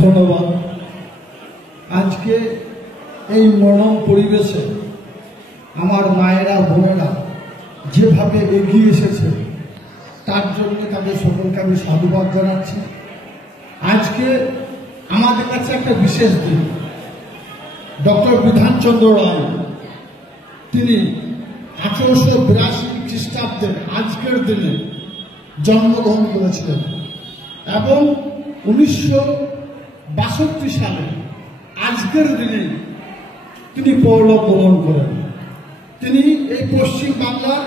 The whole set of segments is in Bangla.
ধন্যবাদ। আজকে এই মনোরম পরিবেশে আমার মায়েরা বোনেরা যেভাবে এগিয়ে এসেছে তার জন্য তাদের সকলকে আমি সাধুবাদ জানাচ্ছি। আজকে আমাদের কাছে একটা বিশেষ দিন। ডক্টর বিধানচন্দ্র রায় তিনি 1882 খ্রিস্টাব্দে আজকের দিনে জন্মগ্রহণ করেছিলেন এবং 1962 সালে আজকের দিনে তিনি পরলোক গমন করেন। তিনি এই পশ্চিম বাংলার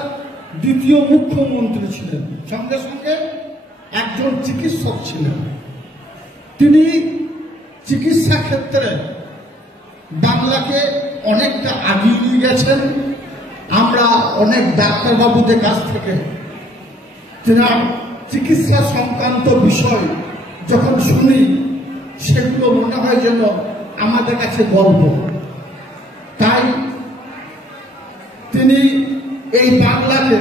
দ্বিতীয় মুখ্যমন্ত্রী ছিলেন, সঙ্গে সঙ্গে একজন চিকিৎসক ছিলেন। তিনি চিকিৎসা ক্ষেত্রে বাংলাকে অনেকটা আগিয়ে নিয়ে গেছেন। আমরা অনেক ডাক্তারবাবুদের কাছ থেকে তেনার চিকিৎসা সংক্রান্ত বিষয় যখন শুনি সেগুলো মনে হয় যেন আমাদের কাছে গল্প। তাই তিনি এই বাংলাকে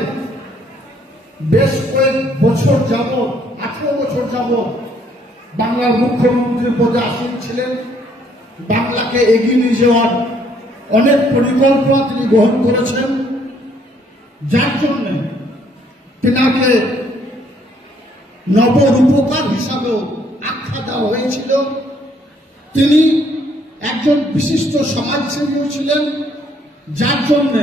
বেশ কয়েক বছর যাবৎ 18 বছর যাবৎ বাংলার মুখ্যমন্ত্রী পদে আসীন ছিলেন। বাংলাকে এগিয়ে নিয়ে যাওয়ার অনেক পরিকল্পনা তিনি গ্রহণ করেছেন, যার জন্য তেনাকে নবরূপকার হিসাবেও আখ্যা দেওয়া হয়েছিল। তিনি একজন বিশিষ্ট সমাজসেবী ছিলেন, যার জন্য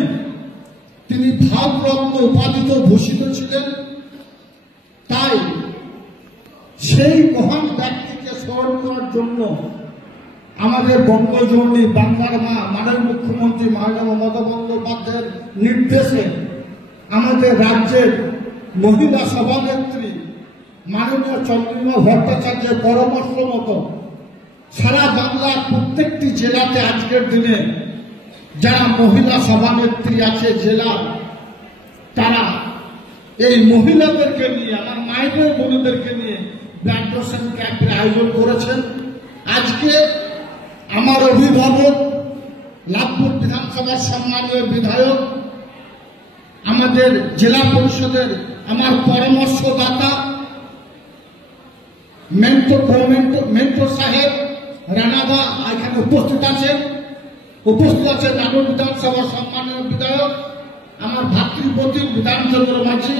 তিনি ভারতরত্ন উপাধিতে ভূষিত ছিলেন। তাই সেই মহান ব্যক্তিকে স্মরণ করার জন্য আমাদের বঙ্গজননী বাংলার মা মাননীয় মুখ্যমন্ত্রী মাননীয় মমতা বন্দ্যোপাধ্যায়ের নির্দেশে আমাদের রাজ্যের মহিলা সভানেত্রী মাননীয় চন্দ্রিমা ভট্টাচার্যের পরামর্শ মতো সারা বাংলার প্রত্যেকটি জেলাতে আজকের দিনে যারা মহিলা সভানেত্রী আছে জেলার, তারা এই মহিলাদেরকে নিয়ে, আমার মায়েদের বোনদেরকে নিয়ে ব্লাড ডোনেশন ক্যাম্পের আয়োজন করেছেন। আজকে আমার অভিভাবক, লাভপুর বিধানসভার সম্মানীয় বিধায়ক, আমাদের জেলা পরিষদের আমার পরামর্শদাতা মেন্টর সাহেব রানাদা এখানে উপস্থিত আছেন নানুর বিধানসভার সম্মানীয় বিধায়ক আমার ভাতৃপতি বিধানচন্দ্র মাঝি,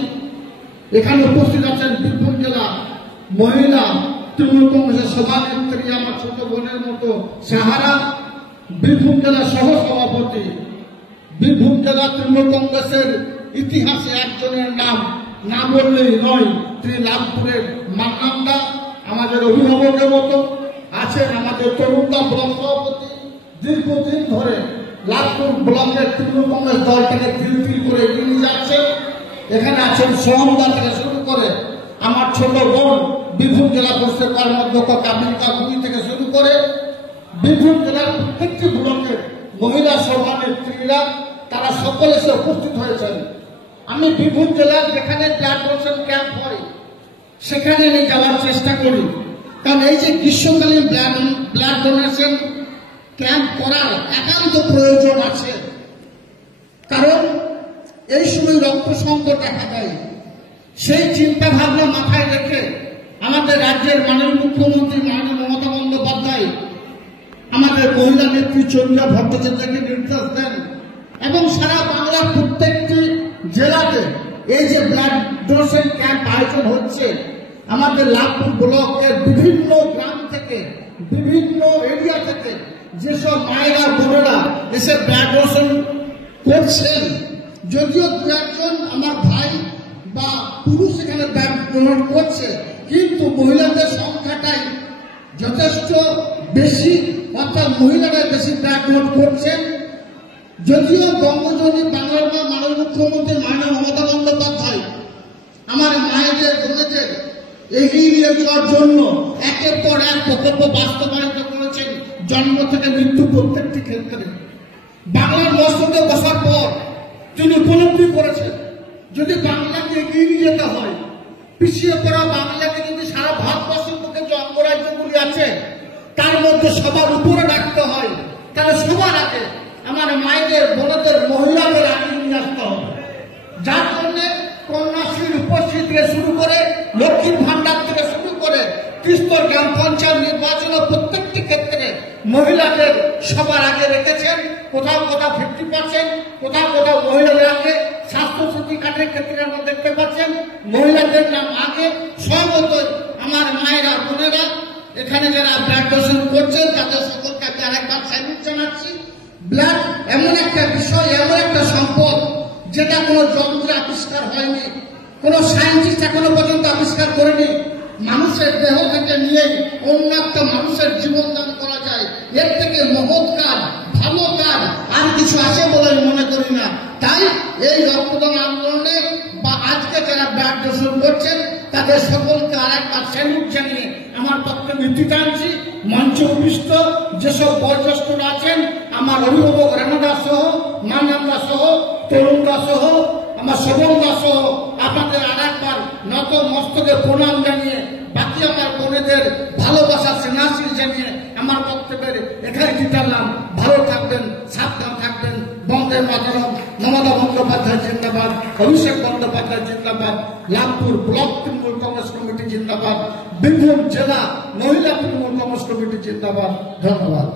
এখানে উপস্থিত আছেন বীরভূম জেলা মহিলা তৃণমূল কংগ্রেসের সভানেত্রী আমার ছোট বোনের মতো সাহারা, বীরভূম জেলা সহ সভাপতি, বীরভূম জেলা তৃণমূল কংগ্রেসের ইতিহাসে একজনের নাম না বললেই নয়, তিনি লাভপুরের মান্নান্দা, আমাদের অভিভাবকের মতো আছেন আমাদের তরুণদা ব্লক সভাপতি, দীর্ঘদিন ধরে লাভপুর ব্লকের তৃণমূল কংগ্রেস দলটাকে ফিল করে এগিয়ে নিয়ে যাচ্ছেন। এখানে আছেন সোহমদা থেকে শুরু করে আমার ছোট বোন বীরভূম জেলা পরিষদের কর্মাধ্যক্ষ কাবিকা গুলি থেকে শুরু করে বীরভূম জেলার প্রত্যেকটি ব্লকের মহিলা সভানেত্রীরা তারা সকলে এসে উপস্থিত হয়েছেন। আমি বীরভূম জেলার যেখানে ব্লাড ডোনেশন ক্যাম্প হয় সেখানে আমি যাওয়ার চেষ্টা করি, কারণ এই যে গ্রীষ্মকালীন ব্লাড ডোনেশন ক্যাম্প করার একান্ত প্রয়োজন আছে। কারণ এই সময় রক্ত সংকট দেখা দেয়। সেই চিন্তা ভাবনা মাথায় রেখে আমাদের রাজ্যের মাননীয় মুখ্যমন্ত্রী মাননীয় মমতা বন্দ্যোপাধ্যায় আমাদের মহিলা নেত্রী চন্দ্রিমা ভট্টাচার্যকে নির্দেশ দেন এবং সারা বাংলার প্রত্যেকটি জেলাতে এই যে ব্লাড ডোনেশন ক্যাম্প আয়োজন হচ্ছে, আমাদের লাভপুর ব্লকের বিভিন্ন গ্রাম থেকে বিভিন্ন এরিয়া থেকে যেসব মায়েরা বোনেরা এসে ব্লাড ডোনেশন করছেন, যদিও দু একজন আমার ভাই বা পুরুষ এখানে ব্লাড ডোনেট করছে, কিন্তু মহিলাদের সংখ্যাটাই যথেষ্ট বেশি, অর্থাৎ মহিলারা বেশি ব্লাড ডোনেট করছেন। যদিও বঙ্গজননী বাংলার মা মাননীয় মুখ্যমন্ত্রী মাননীয় মমতা বন্দ্যোপাধ্যায় আমার মায়েদের বোনেদের এগিয়ে নিয়ে যাওয়ার জন্য একের পর এক প্রকল্প বাস্তবায়িত করেছেন, জন্ম থেকে মৃত্যু প্রত্যেকটি ক্ষেত্রে। বাংলার মসজিদে বসার পর তিনি উপলব্ধি করেছেন যদি বাংলাকে এগিয়ে নিয়ে যেতে হয়, পিছিয়ে পড়া বাংলাকে যদি সারা ভারতবর্ষের বুকে যে অঙ্গরাজ্যগুলি আছে তার মধ্যে সবার উপরে রাখতে হয়, তাহলে সবার আগে আমার মায়েদের বোনদের মহিলাদের আগে নিয়ে আসতে হবে। যার জন্য কন্যাশ্রীর উপস্থিত থেকে শুরু করে লক্ষ্মীর ভান্ডার থেকে শুরু করে ত্রিস্তর গ্রাম পঞ্চায়েত নির্বাচন মহিলাদের সবার আগে রেখেছেন। কোথাও কোথাও 50%, কোথাও কোথাও মহিলাদের আগে স্বাস্থ্যসাথী কার্ডের ক্ষেত্রে আমরা দেখতে পাচ্ছেন মহিলাদের নাম আগে। সর্বতই আমার মায়েরা বোনেরা এখানে যারা ব্লাড ডোনেশন করছেন তাদের সকলকে আমি আরেকবার স্যালুট জানাচ্ছি। ব্লাড এমন একটা বিষয়, এমন একটা সম্পদ যেটা কোনো যন্ত্রে আবিষ্কার হয়নি, কোনো সায়েন্টিস্ট এখনো পর্যন্ত আবিষ্কার করেনি। মানুষের দেহ থেকে নিয়ে অন্য একটা মানুষের জীবন দান করা যায়, এর থেকে মহৎ কাজ, ভালো কাজ আর কিছু আছে বলে আমি মনে করি না। তাই এই রক্তদান আন্দোলনে বা আজকে যারা ব্লাড ডোনেশন করছেন তাদের সকলকে আরেকবার স্যালুট জানিয়ে আমার পক্ষে নীতি টানছি। মঞ্চে উপস্থিত যেসব বয়োজ্যেষ্ঠরা আছেন, আমার অভিভাবক রানাদা সহ, মানন্দা সহ, তরুণদা সহ, আমার শোভনদা সহ আপনাদের আরেকবার নত মস্তকে প্রণাম জানিয়ে বাকি আমার বোনেদের ভালোবাসা স্নেহাশীল জানিয়ে আমার বক্তব্যের এখানে দিতাম। ভালো থাকবেন, সাবধান থাকবেন। বন্দে মাতরম। মমতা বন্দ্যোপাধ্যায় জিন্দাবাদ, অভিষেক বন্দ্যোপাধ্যায় জিন্দাবাদ, লাভপুর ব্লক তৃণমূল কংগ্রেস কমিটি জিন্দাবাদ, বীরভূম জেলা মহিলা তৃণমূল কংগ্রেস কমিটি জিন্দাবাদ। ধন্যবাদ।